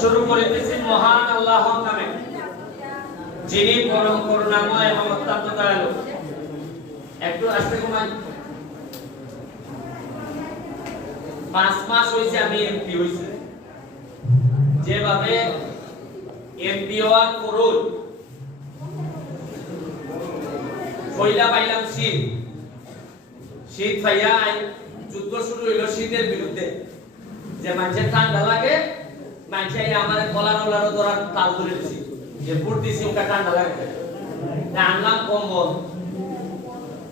শুরু করিতেছি মহান আল্লাহ নামে, যিনি পরম করুণাময় এবং অত্যন্ত দয়ালু। একটু আস্তে ঘুমাই। পাঁচ মাস হয়েছে আমি এমপি হয়েছি। যেভাবে এমপি হওয়ার করুন পয়লা পাইলাম শীত। শীত পাইয়া যুদ্ধ শুরু হইল শীতের বিরুদ্ধে। যে মানুষের ঠান্ডা লাগে মানুষে আমার কলার ওলারও ধরার তাল ধরে দিছি। যে ফুট দিছি ওটা ঠান্ডা লাগে। আনলাম কম্বল।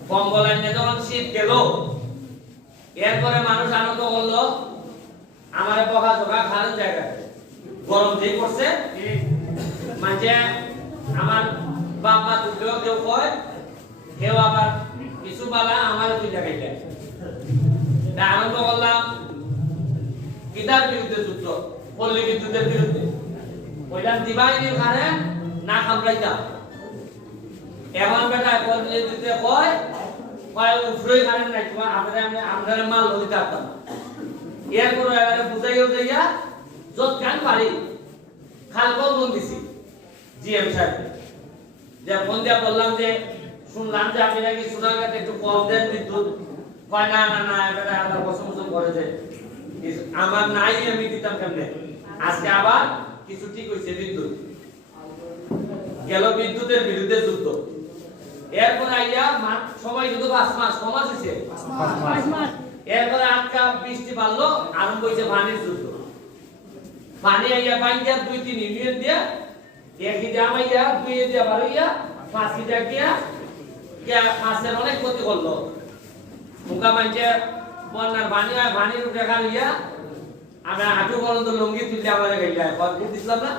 কম্বল এনে যখন শীত গেল এরপরে মানুষ আনন্দ করল আমার বকা জোকা খাওয়ার জায়গায়। গরম যেই করছে মাঝে আমার বাপ মা দুটো কেউ কয় কেউ আবার কিছু বালা আমার দুই জায়গায় দেয় তা করলাম। কিতার বিরুদ্ধে যুদ্ধ, পল্লী বিদ্যুতের বিরুদ্ধে। ওইটা দিবাইনির কারণে না কামড়াইতাম এখন বেটা, পল্লী বিদ্যুতে কয় কয়, উফরই কারণ নাই, তোমার আমরা আমি আমরা মাল লইতে পারতাম। এরপর এবারে বুঝাইও যাইয়া যত গান পারি খালকল ফোন দিছি জিএম সাহেব যে ফোন দিয়া বললাম যে শুনলাম যে আপনি নাকি সোনাঘাটে একটু কম দেন বিদ্যুৎ। কয় না না না এবারে আল্লাহ কসম কসম করে যে আমার নাই আমি দিতাম কেমনে? আজকে আবার কিছু ঠিক হয়েছে বিদ্যুৎ। গেল বিদ্যুতের বিরুদ্ধে যুদ্ধ। এরপর আইয়া সবাই শুধু পাঁচ মাস কমাস হয়েছে এরপরে আটকা বৃষ্টি বাড়লো আরম্ভ হয়েছে পানির যুদ্ধ। পানি আইয়া দুই তিন ইউনিয়ন দিয়া একই জাম আইয়া দুই পাঁচি ডাকিয়া গিয়া মাছের অনেক ক্ষতি করল। মুখা মানছে বন্যার পানি হয় পানির লইয়া হাঁটু পর্যন্ত লঙ্গি তুললে আমাদের কত ভোট দিছিলাম না?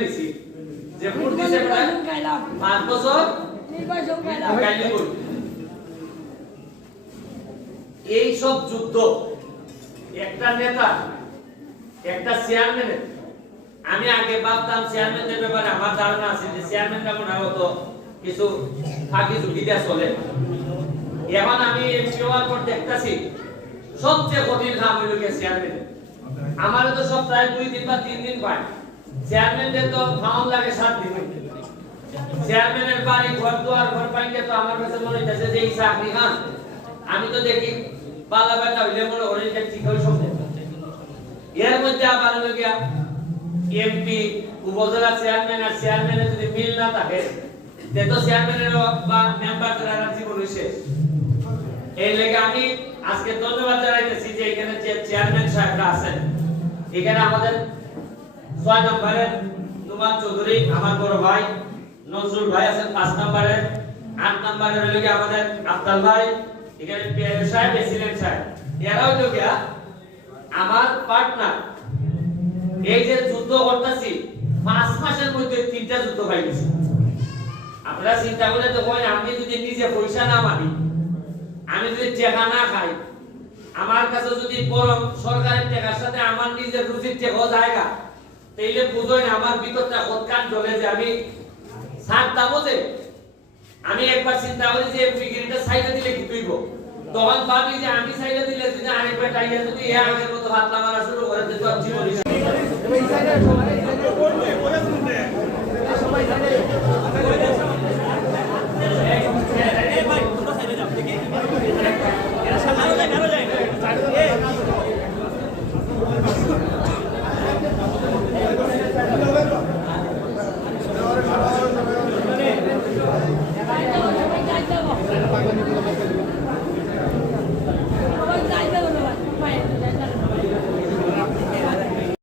নিছি। যুদ্ধ, একটা নেতা, একটা চেয়ারম্যানের আমি আগে ভাবতাম চেয়ারম্যানের ব্যাপারে আমার ধারণা আছে যে চেয়ারম্যানরা মনে হয় হতো কিছু ফাঁকি ঝুঁকি দেওয়া চলে এখন আমি এমপি পর দেখতাছি, সবচেয়ে কঠিন কাম হইল চেয়ারম্যান আমার তো সপ্তাহে দুই দিন বা তিন দিন পায়। চেয়ারম্যানদের তো ফাউন লাগে সাত দিন চেয়ারম্যানের বাড়ি ঘর দুয়ার ঘর পাইলে তো আমার কাছে মনে হইতেছে যে এই চাকরি খান। আমি তো দেখি বালা বেটা হইলে মনে যে ঠিক হই সঙ্গে এর মধ্যে আবার হলো গিয়া এমপি উপজেলা চেয়ারম্যান আর চেয়ারম্যানের যদি মিল না থাকে, তে চেয়ারম্যানের বা মেম্বার যারা জীবন শেষ। এই লেগে আমি আজকে ধন্যবাদ জানাইতেছি যে এখানে যে চেয়ারম্যান সাহেবরা আছেন। এখানে আমাদের ছয় নম্বরের নুমান চৌধুরী, আমার বড় ভাই নজরুল ভাই আছেন পাঁচ নম্বরের আট নম্বরের হইল গিয়ে আমাদের আফতাল ভাই, এখানে সাহেব, প্রেসিডেন্ট সাহেব। এরা হইল গিয়া আমার পার্টনার এই যে যুদ্ধ করতেছি, পাঁচ মাসের মধ্যে তিনটা যুদ্ধ পাই গেছি। আপনারা চিন্তা করে দেখুন, আমি যদি নিজে পয়সা না মানি, আমি যদি টেকা না খাই, আমার কাছে যদি বরং সরকারের টেকার সাথে আমার নিজের রুচির টেকা জায়গা, তাইলে বুঝোই না আমার ভিতরটা হৎকান চলে যে আমি সার দাবো যে। আমি একবার চিন্তা করি যে ফিগিরিটা সাইডে দিলে কি তুইব? তখন ভাবি যে আমি সাইডে দিলে যদি আরেকবার টাইয়া যদি এ আগের মতো হাত লাগানো শুরু করে তোর জীবন Thank you.